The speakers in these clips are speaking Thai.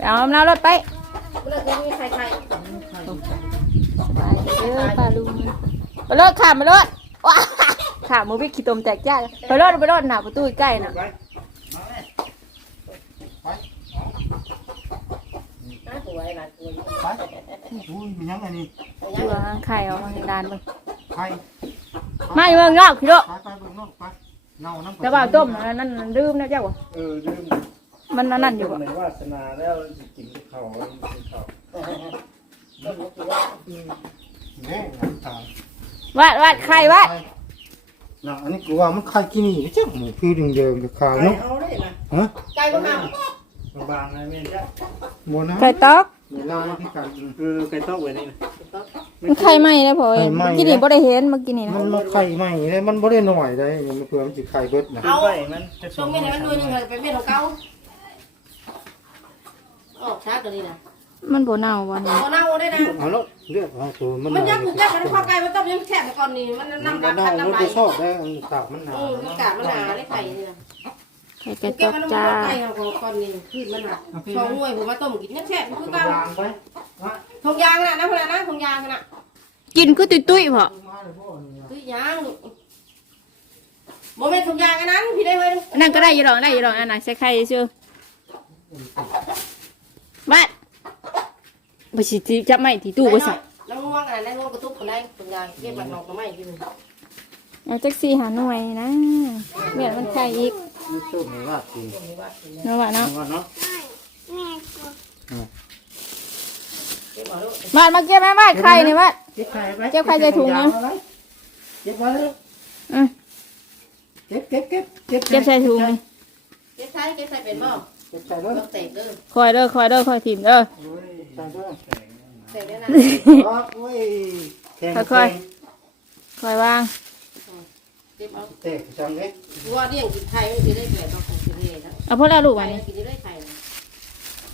ไปเอาน้ำรถไปเลิกมีใครใครเด้อป้าลุงไปรถข้ามไปรถว้าขามมือไปขี่ตมแตกจ้าไปรถไปรถหนาประตูใกล้น่ะนะสวยหลานสวไปอุ้ยมันยังไงนี่ตัวไข่เอามาในร้านมึงไปมาอยู่เมืองนอกพี่โลไปไปเบิ่งนอกไปเน่าน้ำแต่ว่าต้มนั่นนั่นดื่มนะเจ้าเออลืม มันอันนั่นอยู่บ่ ในวาสนาแล้วสิกินข้าวกินข้าวแม่งานตายวาดวาดไข่วาดน่ะอันนี้กูว่ามันไข่กินนี่จังหมูพี่เดิมๆกับขาวไก่เนาะเอาเลยนะฮะไก่บ้างเอาบางๆนะแม่จ้ะบ่นะไข่ตอกเวลาที่กัน เออไก่ต้มไว้นี่นะมันไข่ไหม้นะพ่อเอ้ยไข่ไหม้ เมื่อกี้นี่บ่ได้เห็นเมื่อกี้นี่นะมันมาไข่ใหม่เลยมันบ่ได้หน่อยได้มันเพื่อมันสิไข่เบิดนะเอาไว้มันจะช่วงนี้มันดูนึงเลยเป็นเม็ดของเก่า ออกช้าตัวนี้นะมันบ่เน่าวันนี้พอเน่าได้นะเอาแล้วเลือกเอาตัวมันมันยักยักกันข้อไก่มันต้มยังแฉะก่อนนี่มันมันน้ำก็ดำได้คันมันน้ำลาก็ยชอบได้มันตากมันหนาเออมันกาดมันหนาได้ไข่นี่นะไข่ไก่ตเก็บอกมันจ้าไก่เอาก่อนนี่ขึ้นมันหักชองงวยผมมาต้มกินยังแฉะคือเก่ายางไปมาทงยางนะนะพวกนั้นนะทงยางนะกินคือตุ้ยๆพ่อมาเลยพ่อนี่คือยางโมเมนต์ทงยางอันนั้นพี่ได้ไหมนั่นก็ได้อยู่ดอกได้อยู่ดอกอันนั้นใส่ไข่ซื่อ บ้านบ่สิที่จับไม้ที่ตู้บ่ซะน้ำง่วงอะไรนั่งง่วงกระตุกคนได้ทงยางเก็บบัตรนอกมาไม่กินเอาจักสี่หาหน่วยนะเมียนมันไข่อีกนี่ต้มนี่ว่ากินเนาะว่าเนาะว่าเนาะเก็บเอาลูกบ้านมาเก็บแม่บ้านไข่นี่บ้านเก็บไข่ไปเก็บไข่ใส่ถุงนะเก็บไว้เลยอืมเก็บเก็บเก็บเก็บเก็บใส่ถุงนี่เก็บใส่เก็บใส่เป็นบ่ เก็บใส่เลยต้องเตะเด้อคอยเด้อคอยเด้อคอยถิ่มเด้อใส่ด้วยเตะได้นะอ๋อโอ้ยแข็งค่อย คอยวางเก็บเอาเตะจังเลยว่าเลี้ยงกินไข่มันจะได้แก่ต้องกินเองนะเอาพอแล้วลูกไข่วันนี้กินได้ไข่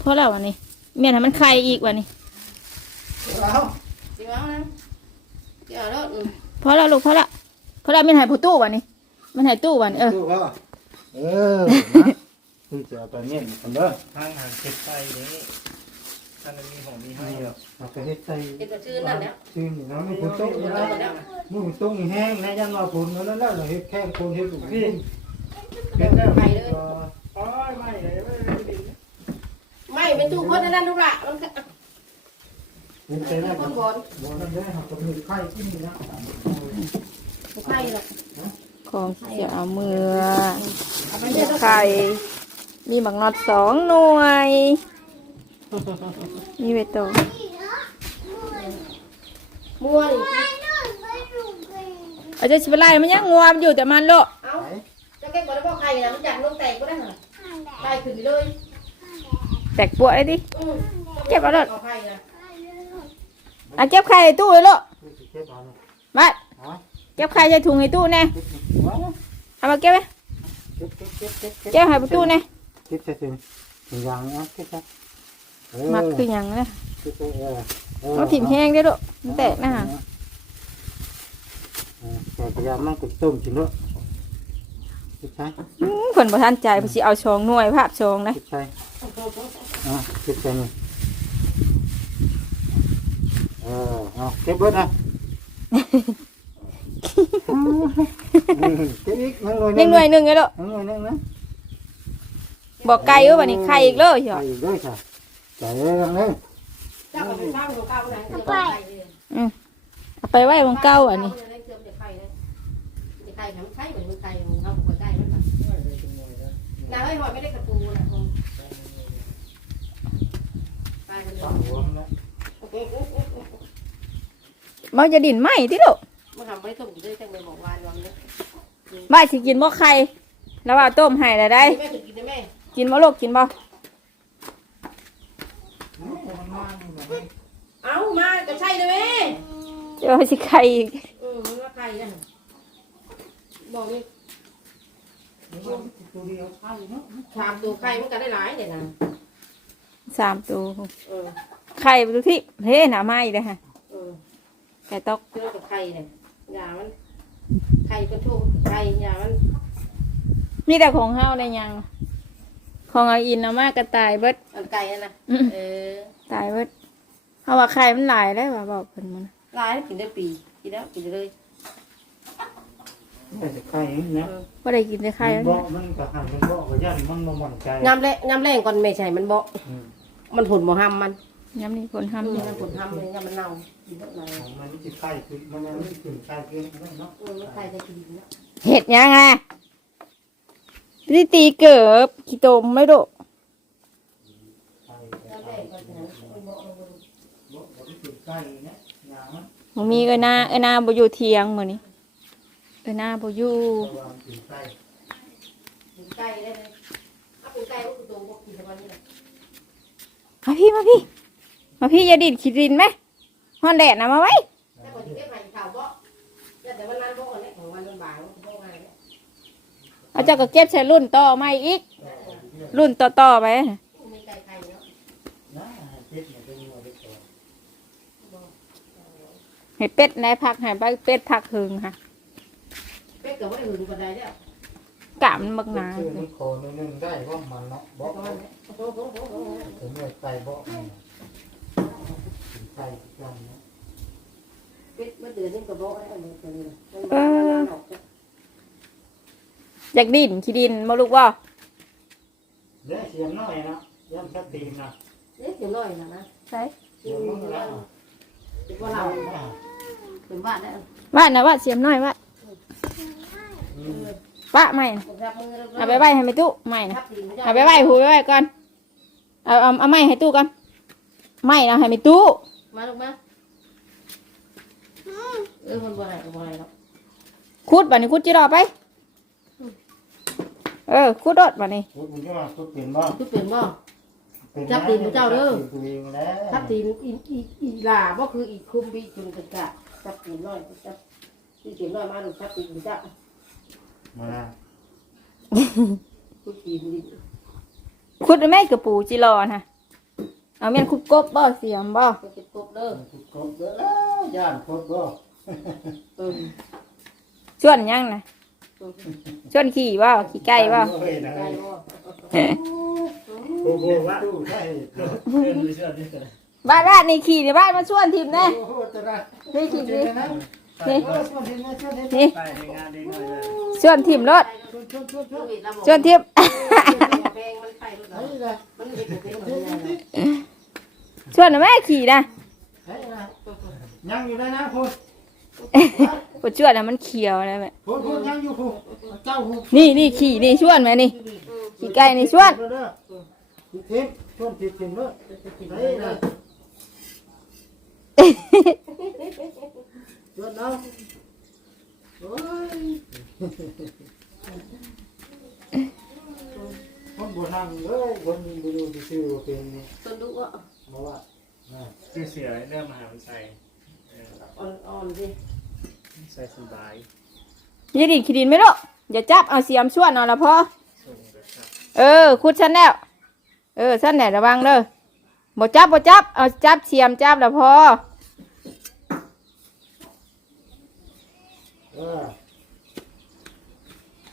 พอแล้ววันนี้เมียนให้มันไข่อีกวันนี้เอาเก็บเอานะเก็บเอาแล้วพอแล้วลูกพอแล้วพอแล้วเมียนให้ผู้ตู้วันนี้ มันให้ตู้วันนี้เออดูพ่อเออนะ คุณจะเอาไปเนี่ยกันเด้อทางหางเก็บไก่นี้ท่านมีของมีให้นี่หรอกเอาไปเฮ็ดใส่เก็บตัวชื่อนั่นแล้วชื่อนี่เนาะมีคนต้มเก็บแล้เอาวแล้วมือต้มแห้งนะยันว่าผลแล้วแล้วเราเฮ็ดแค่คนเฮ็ดลูกพี่เก็บไข่เลยโอ้ยไม่เลยไม่ได้ดิไม่เป็นตู้คนนั่นทุกละมันเฮ็ดไปได้คบ่นบอลบ่นั่นได้ครับต้องมีไข่กินนี่นะไข่หรอกของจะเอามือเอาไปเรียกไข่ มีบักนอดสองหน่วย มีเวโตมัวนี่เอาจะสิบไล่มันยังงัวมันอยู่แต่มันโลกเอาจะเก็บไว้แล้วบอกไข่นะมันจัดลงแตกก็ได้เหรอไข่ขึ้นไปเลย แตกปวดเลยดิอืมเก็บเอาเลยเอาไข่นะอะเก็บไข่ในตู้เลยลูกเก็บเอาเนาะมาฮะเก็บไข่ใส่ถุงในตู้แน่ว้าวเอามาเก็บไว้เก็บเก็บเก็บเก็บเก็บให้ประตูแน่ เก็บใส่ถุงถุงยางนะเก็บใส่เออมักคือหยังนะเก็บใส่เออเออเอาถิ่มแห้งได้ลูกมันแตกนะฮะเออแต่พยายามมันก็ต้มกินด้วยเก็บใส่อื้อเพิ่นบ่ทันใจเพิ่นสิเอาชองหน่วยภาพชองนะเก็บใส่อะเก็บใส่นี่เออเอาเก็บเบิดนะ เก็บอีกนั่งเลยยังหน่วยหนึงไงลูกนั่งเลยนั่งนะ บอกไก่ว่าบัดนี้ไข่อีกเลยเหรอไปอีกด้วยค่ะใจเลยนั่งเลยเจ้าก็เป็นข้าวของข้าวนะเก็บไข่เลยเอาไปไว้วงเก้าอันนี้เก็บไข่เลยไข่ทำไข่เหมือนไข่ของเขาหัวใจมันแบบน้าไอ้หอยไม่ได้กระปูนะคงตายไปเลสองยหัวนะมันจะดิ่นไหมติลูกมันทำไม่ถูกด้วยจังเลยบอกวานวันนี้บ้านสิกินบ่ไข่แล้วว่าต้มให้แล้วได้แม่ถึงกินได้แม่ กินบ่ลูกกินบ่เอามาก็ใช่เลยแม่เดี๋ยวสิไข่อีกอืมมันว่าไข่นะบอกนี่ตัวเดียวใช่เนาะชามตัวไข่มันก็ได้หลายเนี่ยนะสามตัวเออไข่ดูที่เฮ้หนาไหม้เลยฮะเออไก่ตอกคือกับไข่เนี่ยยามันไข่ก็โชคไข่ยามัน มีแต่ของเฮาได้ยัง ของเอาอินเอามากระตายเบิดอันไก่อะนะอืมเออตายเบิดเพราะว่าไข่มันหลายได้ว่าบอกเพิ่นมันลายกินได้ปีกินแล้วกินเลยไม่จะไข่นะบ่ได้กินแต่ไข่มันมันบ่มันก็หันมันบ่ก็ย่านมันบ่มั่นใจยำแรงยำแรงก่อนไม่ใช่มันบ่อืมมันผลบ่ห้ามมันย้ำนี่คนห้ามมันนี่ผลห้ามเลยยำมันเน่ากินเท่าไหร่ของมันสิไข่คือมันยังไม่ถึงไข่คือนั่นเนาะเออไม่ใครจะกินเนาะเห็ดยังไง พี่ตีเกิบขี้ตมไม่โดมึงมีเอนาเอนาบอยู่เทียงมือนี้เอนาบอยู่มาพี่มาพี่ มาพี่อย่าดินขี้ดินไหมฮอนแดดนะมาไว้แต่วันนั้นบ่ก่อนเนี่ยของวันมันบางบ่ง่ายเนี่ย เอาเจ้าก็เก็บใส่รุ่นต่อมาอีก รุ่นต่อๆไปมีไก่ไข่เนาะนะเจ็ดเนี่ยเป็นหัวเด็กตัวให้เป็ดในผักให้ใบเป็ดผักหึงค่ะเป็ดก็บ่ได้หืนปานใดแล้วกะมันบักหนาคือมันขอนึงได้ว่ามันเนาะบ่แต่ว่าเนี่ยโอ้โหโอ้โหโอ้โหถึงเมื่อไก่บ่มันถึงไก่กันเนาะเป็ดเมื่อเดือนนี้ก็บ่ได้อันนี้ตัวนี้นะมันเอบ่อได้ ออกจากอยากดินขี้ดินมาลูกว่าเดี๋ยวเสียงน้อยนะย่ำชัดตีนนะเล็กอยู่น้อยนะนะใช่เสียงน้อยแล้วเป็นว่าเราเป็นบ้านได้ว่านะว่าเสียมน้อยว่าอืมว่าไม่นะผมจับมือแล้วเอาไปไว้ให้ไม่ตู้ไม่นะทับตีนเอาไปไว้ผูไปไว้ก่อนเอาเอาเอาไม้ให้ตู้ก่อนไม่นะให้ไม่ตู้มาลูกมาเออคนบ่ได้ก็บ่ได้หรอกคุดบัดนี้คุดจิรอไป เออคุดโดดบัดนี้พูดมึงก็ว่าพูดเป็นบ่คือเป็นบ่ เป็นจับตีนพระเจ้าเด้อจับตีนตัวเองแล้วทับตีนอีอีอีลาบ่คืออีคุมบีจุนเป็นกะทับตีนน้อยจับตีนน้อยมาลูกทับตีนจ้ะมาคุตีนดิคุดแม่กระปูจิรอนะเอาเมียนคุดกบบ่เสียมบ่ก็เก็บกบเด้อพูดกบเด้อย่านกบบ่เออชวนยังนะ ชวนขี่บ่ขี่ไก่บ่เฮ้ยนะได้เฮ้ยบ่โอ้โหว่านรู้เชื่อที่สุดบ้านบ้านนี่ขี่ในบ้านมาชวนทีมแน่โอ้โหจะนี่ขี่นี่นี่ชวนทีมรถชวนชวนชวนนชวนทีมแพงมันไปรถเฮ้ยนะมันเห็นเป็นคนชวนแม่ขี่นะยังอยู่ได้นะคุณ ปวดชวนนะมันเขียวนะแม่คุณคุณยังอยู่คุณเจ้าคุณนี่นี่ขี่นี่ชวนไหมนี่ขี่ไก่นี่ชวนเด้อทีมชวนทีมทีมเด้อเฮ้ยนะชวนเอาโอ้ยคนบนนั่งเลยบนบนดูซื่อๆว่าเป็นนี่ต้นดุอะเพราะว่าอ่าชื่อเสียเรื่องมหาวิทยาลัยเอออ่อนๆสิใส่สบายอย่าดินขี่ดินไม่รู้อย่าจับเอาเสียมชวนเอาละพอส่งแบบครับเออคุดฉันแล้วเออฉันไหนระวังเด้อบ่จับบ่จับเอาจับเสียมจับละพอเออ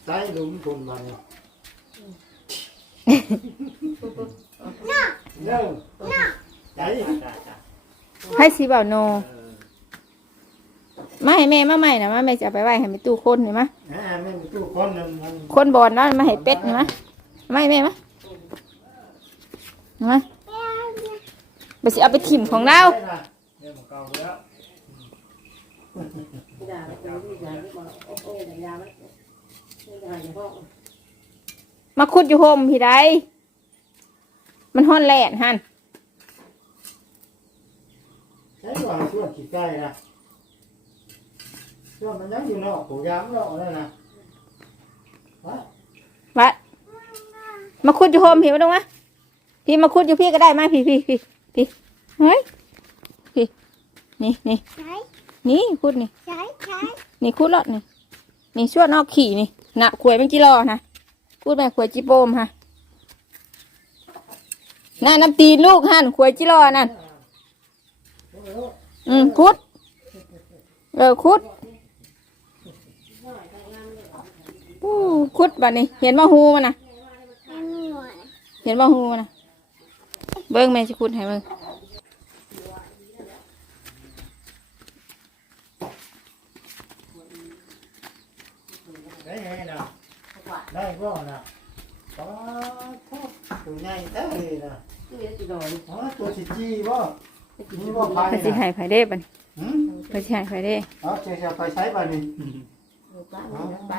ใส่หลุมทุนมาเนี่ยเด้อใจจ้าจ้าให้สิบ่าวโนเออ มาให้แม่มาใหม่นะมาแม่จะเอาไปไว้ให้แม่ตู้คนนี่มะแหมไม่มีตู้คนนึงมันคนบอลนั่นมาให้เป็ดนี่มะมาให้แม่มะมาไปสิเอาไปถิ่มของเราเรื่องของเก่าแล้วด่าไปด่าไปด่าไปบอกโอ้โหด่ายามันด่าอย่างพ่อมาคุดอยู่โฮมพี่ใดมันฮ้อนแลนหัน ใช่ว่าช่วงขี้ใกล้นะ ช่วงมันยังอยู่นอกหูยามนอกนั่นนะวะมาคุดอยู่โฮมพี่มาดูมะพี่มาคุดอยู่พี่ก็ได้มาพี่พี่พี่พี่เฮ้ยพี่นี่นี่นี่คุดนี่นี่คุดรอดนี่นี่ชั่วนอกขี่นี่นะขวยเป็นกิโลนะพูดไปขวยจิโปมฮะน่ะน้ำตีนลูกหันขวยจิโลนั่นอืมคุดเออคุด อู้คุดบัดนี้ เห็นว่าหูมันนะเห็นบ่หูมันนะเบิ้งแม่สิขุดให้เบิ้งได้ไงนะได้บ่นะป้าทุกตัวใหญ่ได้เลยนะคือจะกินหน่อยอ๋อตัวสิจีบ่นี่บ่พายเพิ่นสินะให้ไผเด้บัดนี้หืมเพิ่นสิให้ไผเด้เอาจะจะไปใช้บ่นี่ป้าไป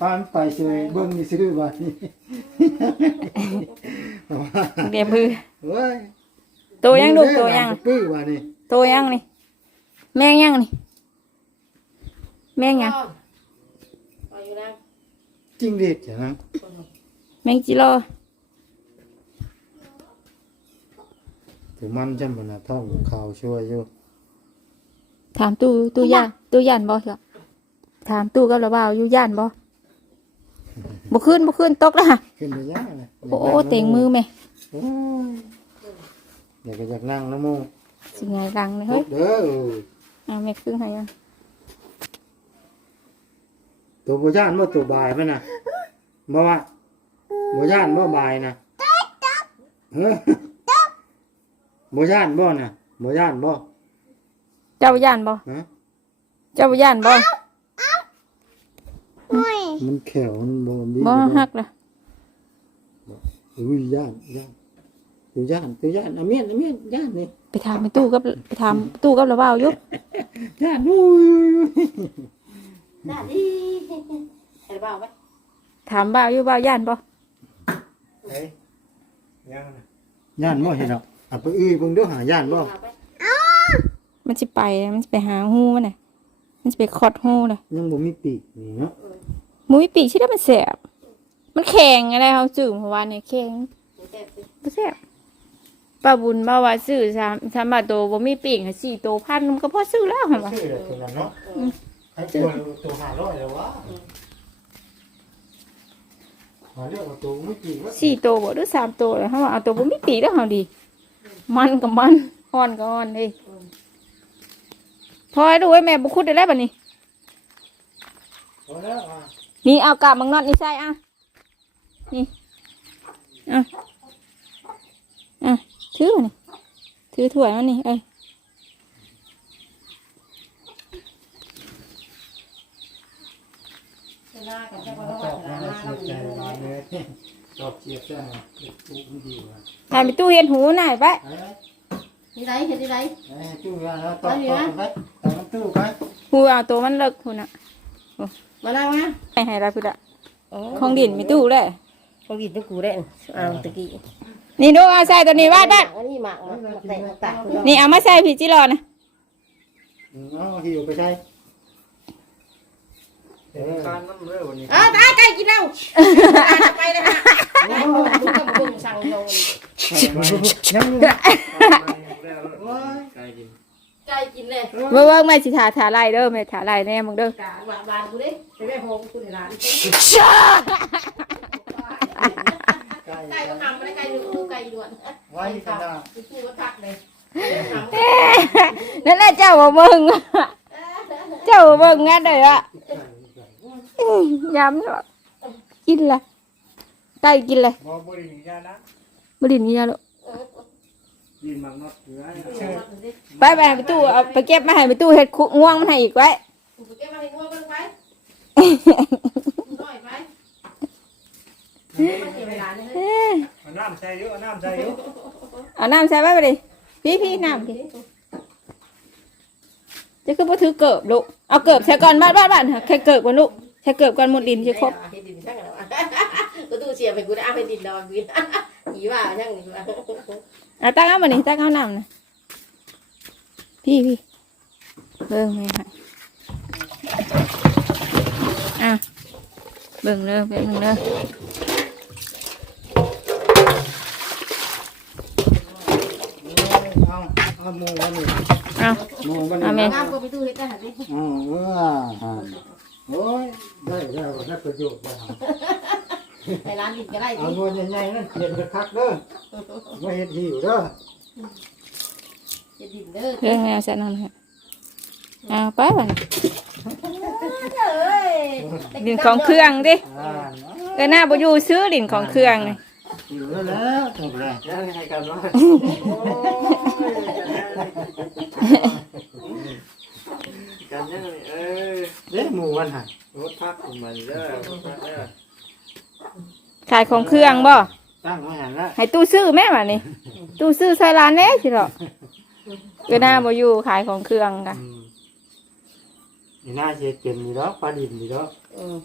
ปานไปเสยเบิ่งนี่ซื้อบ่นี่เดี๋ยวมือเฮ้ยโตยังลูกโตยังปื้อบ่นี่โตยังนี่ แม่งยังนี่ แม่งยังไปอยู่นะจริงเด็ดจ้ะนะแม่งจิโลถึงมันจำบ่น่ะท้องข่าวช่วยอยู่ถามตู้ตู้ย่านตู้ย่านบ่เหรอถามตู้กับระบ่าวอยู่ย่านบ่ บ่ขึ้นบ่ขึ้นตกแล้วค่ะขึ้นไปยังนะโอ้โอ้เต็งมือแม่โอ้ยอยากจะอยากนั่งนะโมสิไงรังเลยเด้เฮ้ยออ่าแม่ครึ่งให้ยังตัวบ่ย่านบ่ตัวบายมันน่ะบ่ว่าบ่ย่านบ่บายนะเฮ้อบ่ย่านบ่น่ะบ่ย่านบ่เจ้าย่านบ่ฮะเจ้าย่านบ่ มันแขวมันบ่มีบ่ฮักล่ะอุ้ยย่านย่านตัวย่านตัวย่านอะเมียนอะเมียนย่านนี่ไปถามไปตู้กับไปถามตู้กับระบ่าวอยู่ย่านอุ้ยน่าดีเห็นเปล่าไหมถามบ่าวอยู่บ่าวย่านบ่เฮ้ยยังนะย่านบ่เห็นดอกอะไปอื้อเบิ่งเด้อหาย่านบ่มันสิไปมันสิไปหาฮู้มันน่ะมันสิไปคอดฮู้น่ะยังบ่มีปีกนี่เนาะห มูมีปีกชิได้มันแสบมันแข็งอะไรเขาจืดเมื่อวานเนี่ยแข็งบ่แสบป้าบุญมาว่าซื้อสามสามบาทโตบ่มีปีกให้สี่โตพันมันก็พอซื้อแล้วหั่นว่าชื่ออะไรตัวนั้นเนาะให้ตัวตัวหาร้อยแล้ววะหาเรื่องเอาตัวไม่ปีกวะสี่โตบ่หรือสามโตแล้วเฮาว่าเอาตัวบ่มีปีกแล้วเฮาดี มันก็มันอ่อนก็อ่อนเด้พอให้ดูไว้แม่บ่คุดได้แล้วบัดนี้พอแล้วอะ นี่เอากาบมังนอดนี่ใส่อะ นี่อะอะถือมานี่ถือถ้วยมานี่เอ้ยตอบหมาน้าเสียใจอยู่มาเลยตอบเสียใจตู้ไม่ดีว่ะถ่ายไปตู้เห็นหูหน่อยไปเอ้ยที่ไรเห็นที่ไรเอ้ยตู้ยาแล้วตอบตอบไปต่มันตู้ไป หูเอาตัวมันเลิกหูน่ะ มานั่งนะให้ให้เราพุ่นอะของดินมีตู้เลยเขากินตุ๊กกูได้เอาตะกี้นี่ดูเอาใส่ตัวนี้ว่าได้อันนี้หมักมาแตะตักนี่เอามาใส่ผีจิรอนะเอาหิวไปใช้เออการน้ำเลือวันนี้อ้าวตาไก่กินแล้วไปเลยค่ะบุ้งกับบุ้งสั่งลงยัง ไก่กิน ไก่กิน เลยเบิ่งเบิ่งแม่สิถาถาไล่เด้อแม่ถาไล่แน่มึงเด้อกาหวานหวานกูดิไปแม่โฮมกูในร้านไก่ไก่ก็ทำไม่ได้ไก่ดูไก่ด่วนไว้ขนาดกูก็พักเลยนั่นแหละเจ้าบ่เบิ่งเจ้าบ่เบิ่งงั้นเลยอะอื้ำเนาะกินละไก่กินเลยบ่บริญญานะบ่ดินนี่นะลูก ยินมังนอดเหลือเชิญไปไปให้ไปตู้เอาไปเก็บมาให้ไปตู้เฮ็ดคุง่วงมันให้อีกไว้ กูเก็บมาให้ง่วงกันไปน้อยไปมาเสียเวลาเลยเอ้ยเอาน้ำใส่เยอะเอาน้ำใส่เยอะเอาน้ำใส่ไว้ไปดิพี่พี่น้ำพี่จะคือบ่ถือเกิบลูกเอาเกิบใส่ก่อนบ้านบ้านบ้านแค่เกิบก่อนลูกใช้เกิบก่อนหมดดินสิครบให้ดินช่างแล้วกูตู้เสียไปกูได้เอาให้ดินดอนกูหีว่าช่างนี่ว่าเอาตั้งเอามาหนี่ตั้งเอาน้ำนะพี่พี่เบิ่งไหมค่ะอะเบิ่งเลยเบิ่งเลยเอาเอาหมูวันนี้เอาหมูวันเอานี้แม่น้ำกูไปตู้เฮ็ดได้หันดิอ๋อเออโอ้ยได้แล้วได้ประโยชน์แล้ว ไปร้านดินก็ได้เอาดิหน่วยใหญ่ๆนั่นเขียนคักเด้อไม่เห็ดหิวเด้อเฮ็ดดินเด้อเรื่องแนวเสร็จนั่นค่ะเอาไปบัดนี้เอ้ยดินของเครื่องดิอ่าเออหน้าบ่อยู่ซื้อดินของเครื่องนี่เอยู่แล้วแล้วถูกแล้วยังไงกันวะกันยังไงเออเด้หมู่วันหันรถพักของมันเด้อรถพักเด้อ ขายของเครื่องบ่ตั้งไว้หันแล้วให้ตู้ซื้อแม่มานี่ ตู้ซื้อใส่ร้านแน่สิหรอกก็น่าบ่อยู่ขายของเครื่องกันอืมนี่น่าจะเป็นนี่ดอกปลาดินนี่ดอกอืม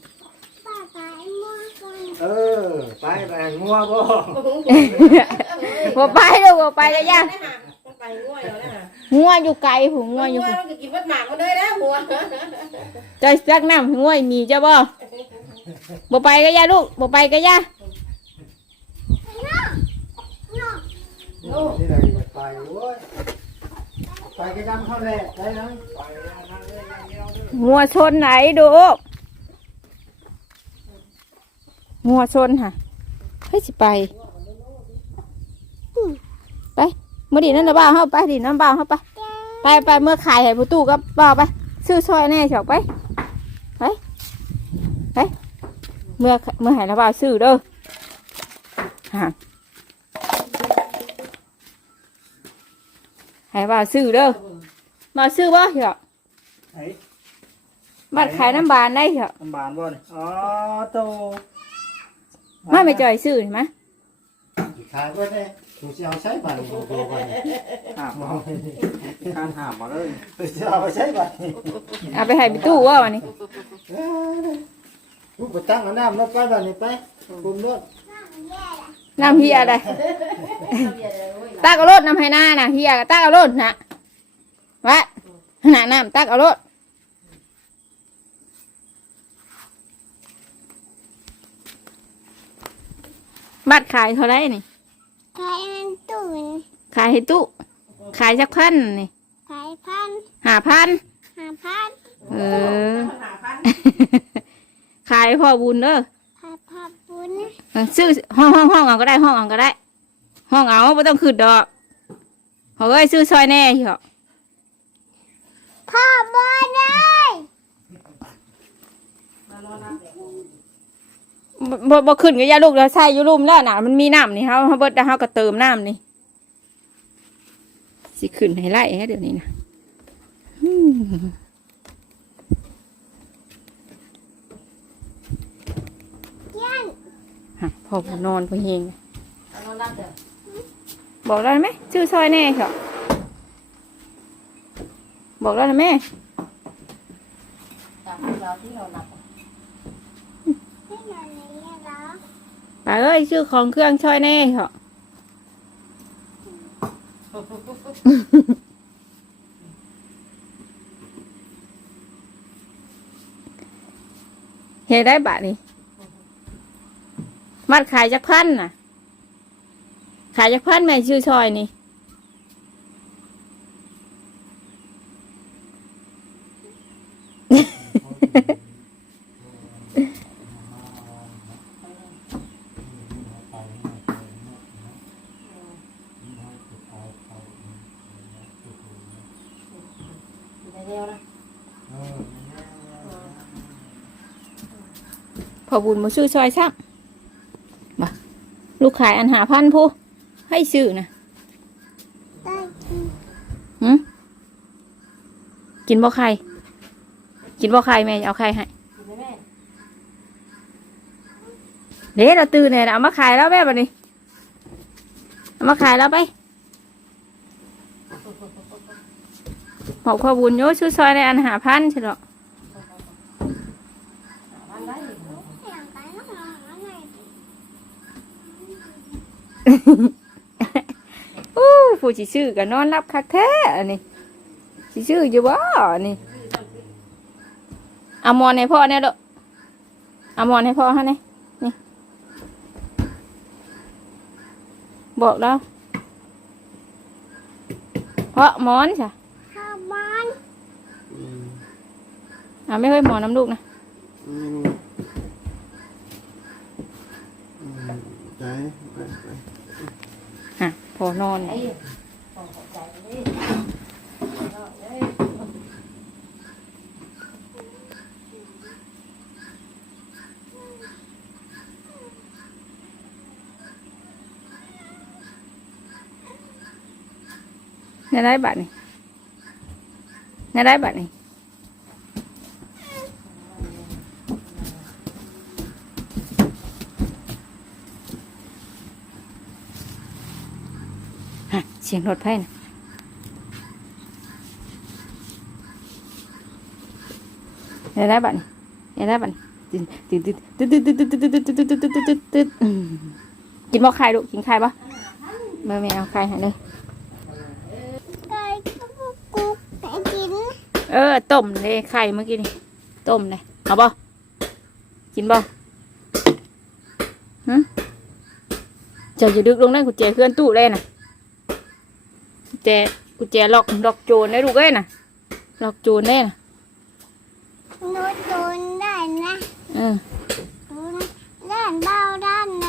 เออ ไปไปงัวบ่บ่ไปเด้อบ่ไปก็ย่าไปง่วยแล้วนะงัวอยู่ไกลผู้งัวอยู่ง่วยผู้มันก็กินบัดหมากมาเลยนะหัวเจะซักน้ำงัวมีเจ้าบ่ บ่ไปก็ย่าลูกบ่ไปก็ย่าโอ้นี่แหละไปโว้ยไปก็ยังเท่าแรกได้นะไปยังเท่าแรกยังเดียวเด้องัวชนไหนดูงัวชนค่ะเฮ้ยสิไปไปเมื่อดีนั่นนะบ้าวเฮาไปดีน้ำบ้าวเฮาไปไปไปเมื่อขายให้ผู้ตู้ก็บ้าวไปซื้อซอยแน่เฉอกไปไปไป เมื่อเมื่อใหายนะบ้าวซื้อเด้อฮะให้บ้าวซื้อเด้อมาซื้อบ่เหรอไอ้บัตรขายน้ำบานได้เหรอน้ำบานบ่เนี่ยอ๋อโตไม่ไม่จ่อยซื้อเห็นไหมขายไว้ได้กูจะเอาใช้บัตรของกูไปหาบมมาองการหาบมาเลยกูจะเอาไปใช้บัตรเอาไปให้ไปตู้ว่าวันนี้ กูไปตั้งเอาน้ำแล้วไปบัตรนี่ไปคุมด้วยน้ำเฮียอะไรตักเอารถน้ำให้หน้าน่ะเฮียก็ตักเอารถนะวะหน้าน้ำตักเอารถบัตรขายเท่าไรนี่ ขายอันตุนขายให้ตู้ ขายจักพันนี่ขายพันหาพันหาพันเออ ขายให้พ่อบุญเด้อขายพับบุญเออซื้อห้องห้องห้องเอาก็ได้ห้องเอาก็ได้ ห้องเอาไม่ต้องคืดดอกเขาเอ้ยซื้อซอยแน่เหรอพ่อบุญเลยบ่บ่บ่ขึ้นกับยาลูกแล้วใส่อยูรุ่มแล้วน่ะมันมีน้ำนี่เฮาเฮาเบิดแล้วเฮาก็เติมน้ำนี่สิขึ้นให้ไล่ให้เดี๋ยวนี้นะอืม ยัน ฮะพอผมนอนพอเฮงเอานอนรับเด้อบอกได้ไหมชื่อซอยแน่เหรอบอกได้ไหมตามที่เราที่เรานับที่นอนนี้เหรอไปเอ้ยชื่อของเครื่องซอยแน่เหรอเฮ็ดได้บาทนี่ มัดขายจักพันน่ะ ขายจักพันแม่ชื่อซอยนี่พอบุญมาซื้อซอยซ้ำบ่ ลูกขายอันหาพันผู้ให้ซื้อนะได้กินหืมกินบ่ไข่กินบ่ไข่แม่เอาไข่ให้กินไหมแม่เดี๋ยวเราตื่นเนี่ยเอามาขายแล้วแม่บัดนี้เอามาขายแล้วไปบอกข้อบุญโยซื้อซอยในอันหาพันใช่หรอ ทำได้ เสียงไปแล้วหรอไง อู้ผู้สิซื้อก็นอนรับคักแท้อันนี้สิซื้ออยู่บ่อันนี้เอาหมอนให้พ่อเนี่ยลูกเอาหมอนให้พ่อฮะเนี่ยนี่ บอกแล้วเพราะหมอนจ้ะข้าวบ้านอ่าไม่ค่อยหมอนน้ำลูกนะไปไปไปฮะ พอนอนเนี่ยได้บัตรนี่เนี่ยได้บัตรนี่ เสียงรถไฟนะเนี่ยได้บัตรนี่เนี่ยได้บัตรนี่ตึ๊ดตึ๊ดตึ๊ดตึ๊ดตึ๊ดตึ๊ดตึ๊ดตึ๊ดตึ๊ดตึ๊ดตึ๊ดตึ๊ดตึ๊ดอืมกินบ่ไข่ลูกกินไข่ปะแม่ไม่เอาไข่ให้เลยไก่ก็กุ๊กกุ๊กไก่กินเออต้มเลยไข่เมื่อกี้นี่ต้มเลยเอาบ่กินบ่ฮะเจะอย่าดึกลงได้กุญแจเคลื่อนตู้เลยนะกุญแจกุญแจล็อกล็อกโจรได้ลูกเอ้ยนะล็อกโจรได้นะโน้ตโดนได้นะเออโดนด้านเบาด้านไหน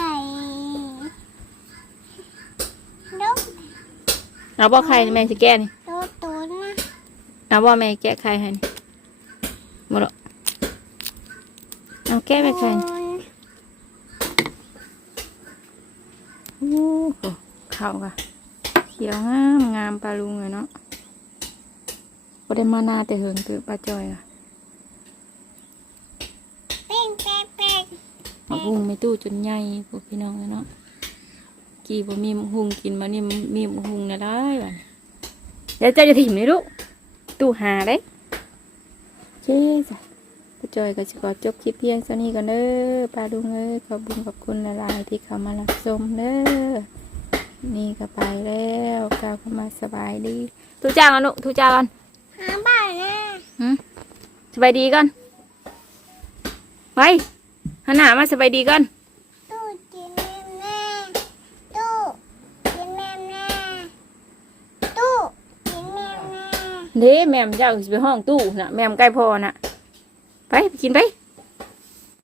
นกเอาบ่ไข่นี่แม่จะแก้นี่โดนตูนนะเอาบ่แม่แก้ไข่ให้นี่บ่หรอกเอาแก้ไปไข่นี่โดนโอ้โหข้าวกะเขียวงามงามปลาลุงเลยเนาะบ่ได้มานาแต่เหิงคือปลาจอยอะเป้งแป๊กแป๊กมาหุงไม่ตู้จนใหญ่พวกพี่น้องเลยเนาะกี่บ่มีมะหุงกินมานี่มีมะหุงนะได้บัดนี้เดี๋ยวเจะจะถิ่มนี่ลูกตู้หาได้เจ๊จ้ะปลาจอยก็จะขอจบคลิปเพียงเท่านี้ก่อนเด้อปลาลุงเอ้ยขอบคุญขอบคุณหลายๆที่เข้ามารับชมเด้อ นี่ก็ไปแล้วกล่าวเข้ามาสบายดีทุจ้ากันนุทุจ้ากันหาบ้านนะหึสบายดีกันไปหันหน้ามาสบายดีกันตู้กินแม่แม่ตู้กินแม่แม่ตู้กินแม่แม่เด้แม่มเจ้าสิไปห้องตู้น่ะแม่มใกล้พอน่ะไปไปกินไป